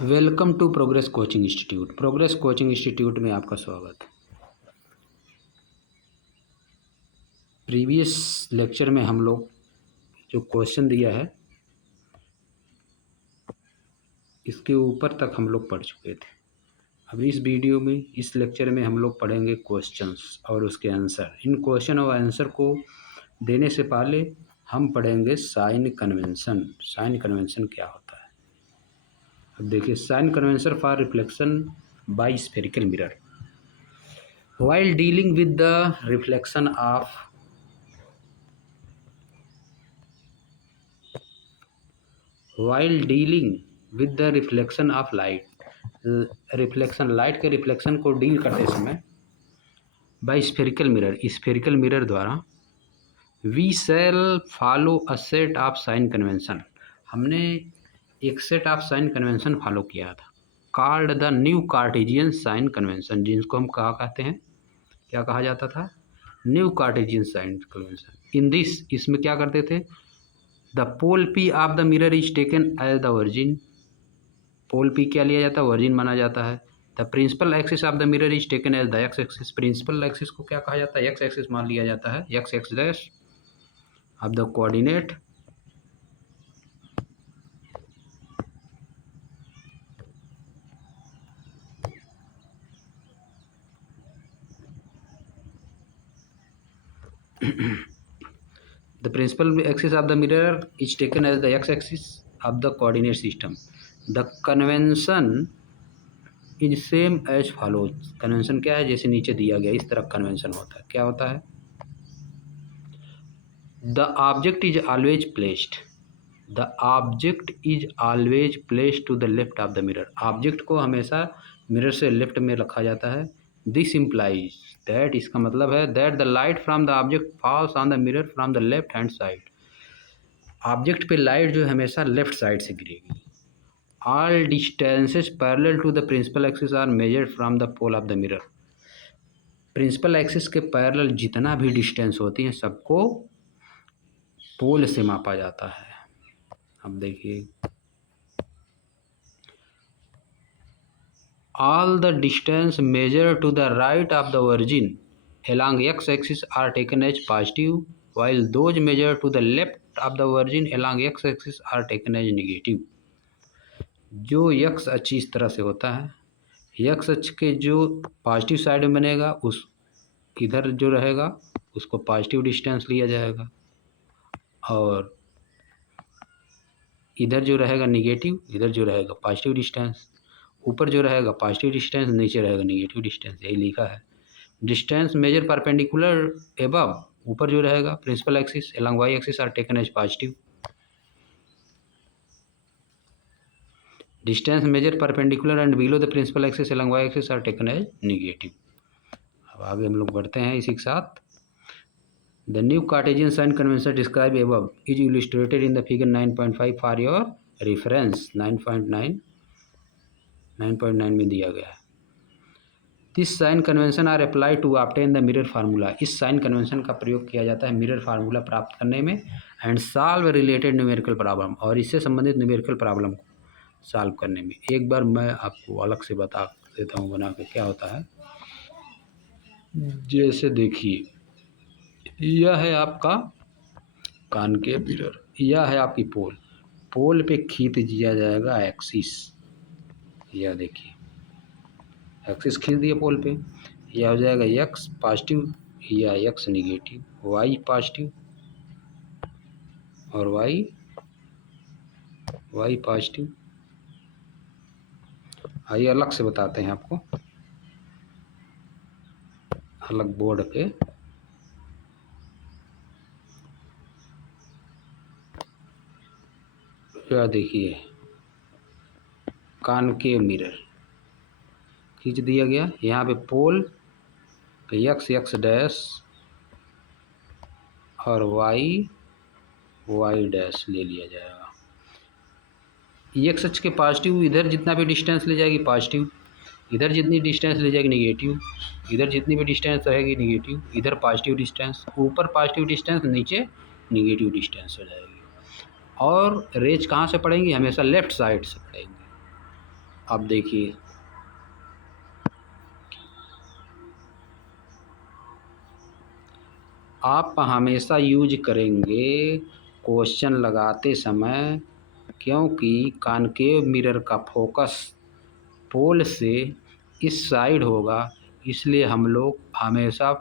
Welcome to Progress coaching institute. Progress coaching institute में आपका स्वागत है। प्रीवियस लेक्चर में हम लोग जो क्वेश्चन दिया है इसके ऊपर तक हम लोग पढ़ चुके थे। अब इस वीडियो में इस लेक्चर में हम लोग पढ़ेंगे क्वेश्चंस और उसके आंसर। इन क्वेश्चन और आंसर को देने से पहले हम पढ़ेंगे साइन कन्वेंशन। साइन कन्वेंशन क्या होता है? अब देखिए, sign convention for reflection by spherical mirror. While dealing with the reflection of light, reflection light के रिफ्लेक्शन को डील करते समय बाय स्फेरिकल मिरर द्वारा we shall follow a set of sign convention. हमने एक set of sign convention follow किया था, called the new Cartesian sign convention, जिसको हम कहते हैं, क्या कहा जाता था? New Cartesian sign convention. In this, इसमें क्या करते थे? The pole P of the mirror is taken as the origin. Pole P क्या लिया जाता है? वर्जिन माना जाता है। The principal axis of the mirror is taken as the x axis. Principal axis को क्या कहा जाता है? एक्स एक्सिस मान लिया जाता है। X x dash of the coordinate the principal axis of the mirror is taken as the x-axis of the coordinate system. The convention is same as follows. Convention क्या है? जैसे नीचे दिया गया इस तरह कन्वेंशन होता है। क्या होता है? The object is always placed. The object is always placed to the left of the mirror. Object को हमेशा मिरर से लेफ्ट में रखा जाता है। This implies that, इसका मतलब है that the light from the object falls on the mirror from the left hand side. Object पे लाइट जो है हमेशा लेफ्ट साइड से गिरेगी। All distances parallel to the principal axis are measured from the pole of the mirror. Principal axis के parallel जितना भी distance होती है सबको पोल से मापा जाता है। अब देखिए, all the distance measured to the right of the origin along x-axis are taken as positive, while those measured to the left of the origin along x-axis are taken as negative. जो x अक्ष इस तरह से होता है, x अक्ष के जो पॉजिटिव साइड में बनेगा उस इधर जो रहेगा उसको पॉजिटिव डिस्टेंस लिया जाएगा, और इधर जो रहेगा निगेटिव, इधर जो रहेगा पॉजिटिव डिस्टेंस। ऊपर जो रहेगा पॉजिटिव डिस्टेंस, नीचे रहेगा निगेटिव डिस्टेंस, यही लिखा है। डिस्टेंस मेजर परपेंडिकुलर एबव, ऊपर जो रहेगा principal axis along y axis are taken as positive. Distance measure perpendicular and below the principal axis along y axis are taken as negative. अब आगे हम लोग बढ़ते हैं इसी के साथ। The new Cartesian sign convention describe above is illustrated in the figure 9.5 for your reference. 9.9 में दिया गया है। This sign convention are apply to obtain the mirror formula. इस साइन कन्वेंशन का प्रयोग किया जाता है मिरर फार्मूला प्राप्त करने में, and solve related numerical problem, और इससे संबंधित न्यूमेरिकल प्रॉब्लम को सॉल्व करने में। एक बार मैं आपको अलग से बता देता हूँ बना के क्या होता है। जैसे देखिए, यह है आपका कॉनकेव मिरर, यह है आपकी पोल। पोल पे खींच दिया जाएगा एक्सिस, यह देखिए एक्सिस खींच दिया पोल पे। यह हो जाएगा एक्स पॉजिटिव या एक्स निगेटिव, वाई पॉजिटिव और वाई पॉजिटिव। आइए अलग से बताते हैं आपको, अलग बोर्ड पे। यह देखिए कॉनकेव मिरर खींच दिया गया। यहाँ पे पोल पे एक्स एक्स डैश और वाई डैश ले लिया जाएगा। एक्स अक्ष के पॉजिटिव इधर जितना भी डिस्टेंस ले जाएगी पॉजिटिव, इधर जितनी डिस्टेंस ले जाएगी निगेटिव, इधर जितनी भी डिस्टेंस रहेगी निगेटिव, इधर पॉजिटिव डिस्टेंस, ऊपर पॉजिटिव डिस्टेंस, नीचे निगेटिव डिस्टेंस हो जाएगी। और रेज कहाँ से पड़ेंगी? हमेशा लेफ़्ट साइड से पड़ेंगी। अब देखिए आप हमेशा यूज करेंगे क्वेश्चन लगाते समय, क्योंकि कॉनकेव मिरर का फोकस पोल से इस साइड होगा, इसलिए हम लोग हमेशा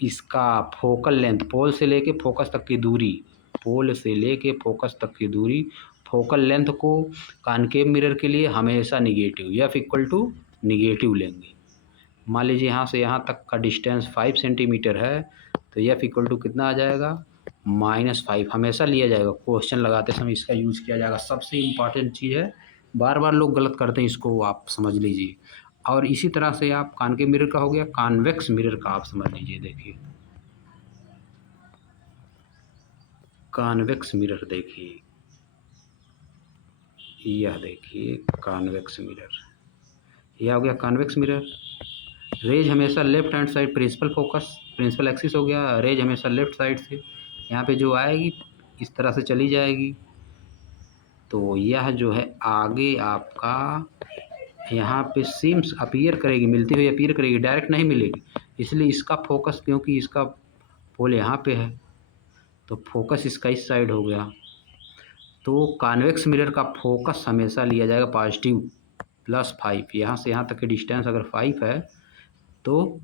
इसका फोकल लेंथ पोल से लेके फोकस तक की दूरी, पोल से लेके फोकस तक की दूरी, फोकल लेंथ को कॉनकेव मिरर के लिए हमेशा negative F equal to negative लेंगे। मान लीजिए यहाँ से यहाँ तक का डिस्टेंस 5 सेंटीमीटर है, तो एफ इक्वल टू कितना आ जाएगा, -5 हमेशा लिया जाएगा। क्वेश्चन लगाते समय इसका यूज किया जाएगा, सबसे इम्पॉर्टेंट चीज़ है, बार बार लोग गलत करते हैं, इसको आप समझ लीजिए। और इसी तरह से आप कॉनकेव मिरर का हो गया, कॉन्वेक्स मिरर का आप समझ लीजिए। देखिए कॉन्वेक्स मिरर, देखिए यह देखिए कॉन्वेक्स मिरर, यह हो गया कॉन्वेक्स मिरर। रेज हमेशा left hand side principal focus, principal axis हो गया, रेज हमेशा लेफ्ट साइड से यहाँ पे जो आएगी इस तरह से चली जाएगी, तो यह जो है आगे आपका यहाँ पे सिम्स अपीयर करेगी, मिलती हुई अपीयर करेगी, डायरेक्ट नहीं मिलेगी, इसलिए इसका फोकस, क्योंकि इसका पोल यहाँ पे है तो फोकस इसका इस साइड हो गया, तो कॉन्वेक्स मिरर का फोकस हमेशा लिया जाएगा पॉजिटिव +5। यहाँ से यहाँ तक की डिस्टेंस अगर 5 है तो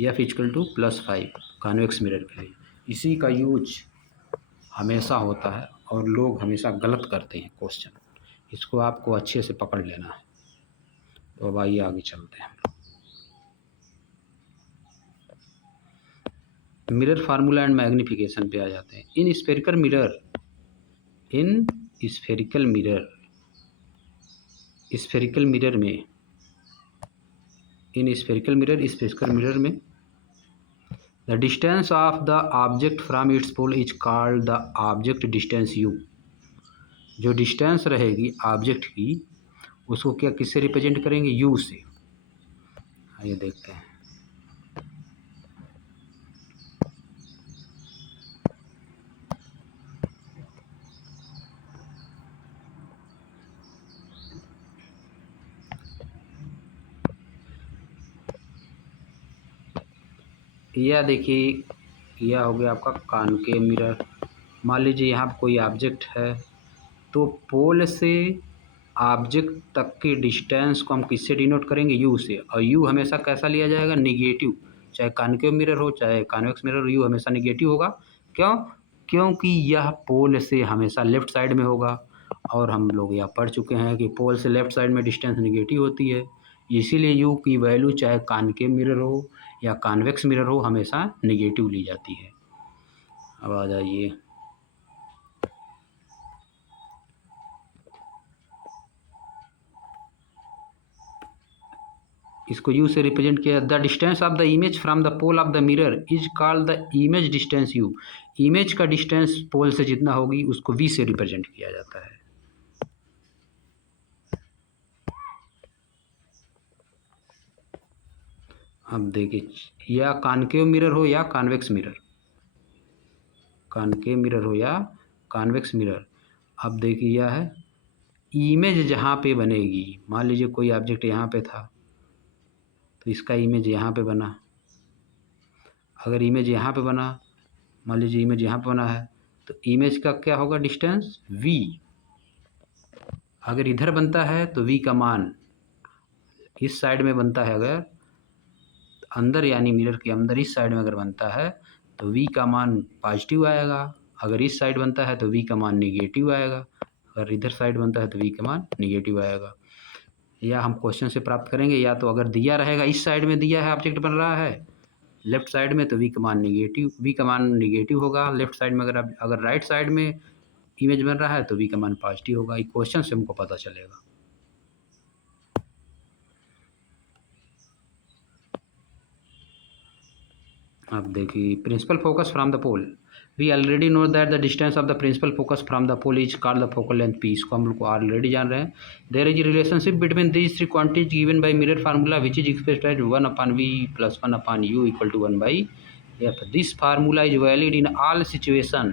F equal to +5 convex mirror के लिए। इसी का यूज हमेशा होता है और लोग हमेशा गलत करते हैं क्वेश्चन, इसको आपको अच्छे से पकड़ लेना है। तो अब आइए आगे चलते हैं। मिरर फार्मूला एंड मैग्नीफिकेशन पे आ जाते हैं। In spherical mirror, in spherical mirror, spherical mirror में, इन स्फेरिकल मिरर में the distance of the object from its pole is called the object distance u। जो डिस्टेंस रहेगी ऑब्जेक्ट की उसको क्या, किससे रिप्रेजेंट करेंगे, u से। आइए देखते हैं। यह देखिए, यह हो गया आपका कॉनकेव मिरर। मान लीजिए यहाँ पर कोई ऑब्जेक्ट है, तो पोल से ऑब्जेक्ट तक की डिस्टेंस को हम किससे डिनोट करेंगे, u से, और u हमेशा कैसा लिया जाएगा, निगेटिव। चाहे कॉनकेव मिरर हो चाहे कॉन्वेक्स मिरर, u हमेशा निगेटिव होगा। क्यों, क्योंकि यह पोल से हमेशा लेफ्ट साइड में होगा, और हम लोग यह पढ़ चुके हैं कि पोल से लेफ्ट साइड में डिस्टेंस निगेटिव होती है, इसीलिए u की वैल्यू चाहे कॉनकेव मिरर हो या कॉन्वेक्स मिरर हो हमेशा निगेटिव ली जाती है। अब आ जाइए, इसको u से रिप्रेजेंट किया। The distance of the image from the pole of the mirror is called the image distance u। Image का डिस्टेंस पोल से जितना होगी उसको v से रिप्रेजेंट किया जाता है। अब देखिए, या कॉनकेव मिरर हो या कॉन्वेक्स मिरर, कॉनकेव मिरर हो या कॉन्वेक्स मिरर, अब देखिए यह है इमेज जहाँ पे बनेगी। मान लीजिए कोई ऑब्जेक्ट यहाँ पे था तो इसका इमेज यहाँ पे बना, अगर इमेज यहाँ पे बना, मान लीजिए इमेज यहाँ पे बना है, तो इमेज का क्या होगा, डिस्टेंस v। अगर इधर बनता है तो v का मान, इस साइड में बनता है अगर अंदर, यानी मिरर के अंदर इस साइड में अगर बनता है तो v का मान पॉजिटिव आएगा, अगर इस साइड बनता है तो v का मान निगेटिव आएगा, अगर इधर साइड बनता है तो v का मान निगेटिव आएगा। या हम क्वेश्चन से प्राप्त करेंगे, या तो अगर दिया रहेगा इस साइड में दिया है ऑब्जेक्ट बन रहा है लेफ्ट साइड में, तो v का मान निगेटिव होगा लेफ्ट साइड में। अगर राइट साइड में इमेज बन रहा है तो v का मान पॉजिटिव होगा। ये क्वेश्चन से हमको पता चलेगा। अब देखिए, principal focus from the pole, we already know that the distance of the principal focus from the pole is called the focal length p। इसको हम लोग को ऑलरेडी जान रहे हैं। There is relationship between these three quantities given by mirror formula which is expressed as 1/v + 1/u = 1/f। This formula is valid in all situation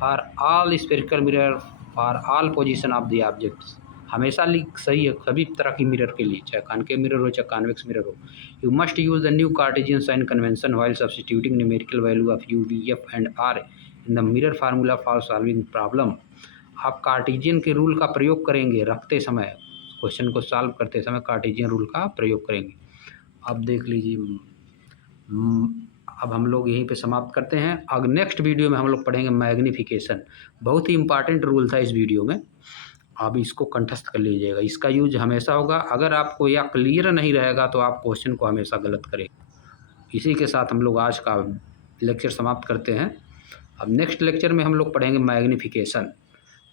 for all spherical mirror for all position of the objects. हमेशा लिख सही है सभी तरह की mirror के लिए, चाहे कॉनकेव मिरर हो चाहे कॉन्वेक्स मिरर हो। You must use the new Cartesian sign convention while substituting numerical value of U V F and R in the mirror formula for solving problem. आप कार्टेशियन के rule का प्रयोग करेंगे, रखते समय क्वेश्चन को सॉल्व करते समय कार्टेशियन रूल का प्रयोग करेंगे। अब देख लीजिए, अब हम लोग यहीं पे समाप्त करते हैं। अब नेक्स्ट वीडियो में हम लोग पढ़ेंगे मैग्नीफिकेशन। बहुत ही इंपॉर्टेंट रूल था इस वीडियो में, आप इसको कंठस्थ कर लीजिएगा। इसका यूज हमेशा होगा, अगर आपको या क्लियर नहीं रहेगा तो आप क्वेश्चन को हमेशा गलत करेंगे। इसी के साथ हम लोग आज का लेक्चर समाप्त करते हैं। अब नेक्स्ट लेक्चर में हम लोग पढ़ेंगे मैग्नीफिकेशन।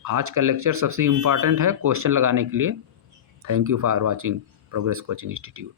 आज का लेक्चर सबसे इम्पॉर्टेंट है क्वेश्चन लगाने के लिए। Thank you for watching progress coaching institute.